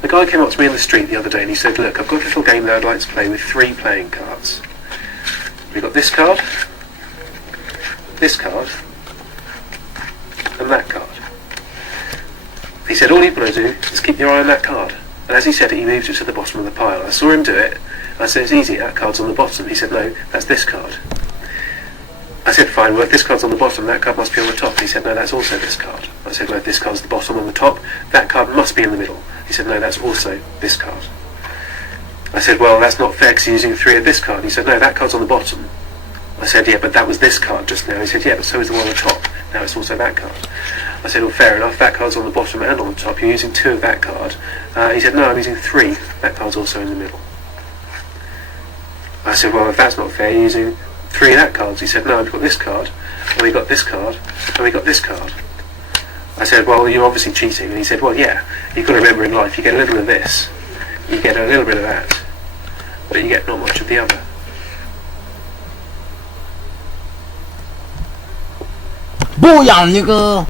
The guy came up to me in the street the other day and he said, look, I've got a little game that I'd like to play with 3 playing cards. We've got this card, and that card. He said, all you've got to do is keep your eye on that card. And as he said it, he moved it to the bottom of the pile. I saw him do it. I said, it's easy, that card's on the bottom. He said, no, that's this card. I said, fine, well, if this card's on the bottom, that card must be on the top. He said, no, that's also this card. I said, no, if this card's the bottom on the top, that card must be in the middle. He said, no, that's also this card. I said, well, that's not fair because you're using 3 of this card. He said, no, that card's on the bottom. I said, yeah, but that was this card just now. He said, yeah, but so is the one on the top. Now it's also that card. I said, well, fair enough, that card's on the bottom and on the top. You're using 2 of that card. He said, no, I'm using 3. That card's also in the middle. I said, well, if that's not fair, you're using 3 of that cards. He said, no, we've got this card, and we got this card, and we got this card. I said, well, you're obviously cheating. And he said, well, yeah, you've got to remember in life, you get a little bit of this, you get a little bit of that, but you get not much of the other. 不养一个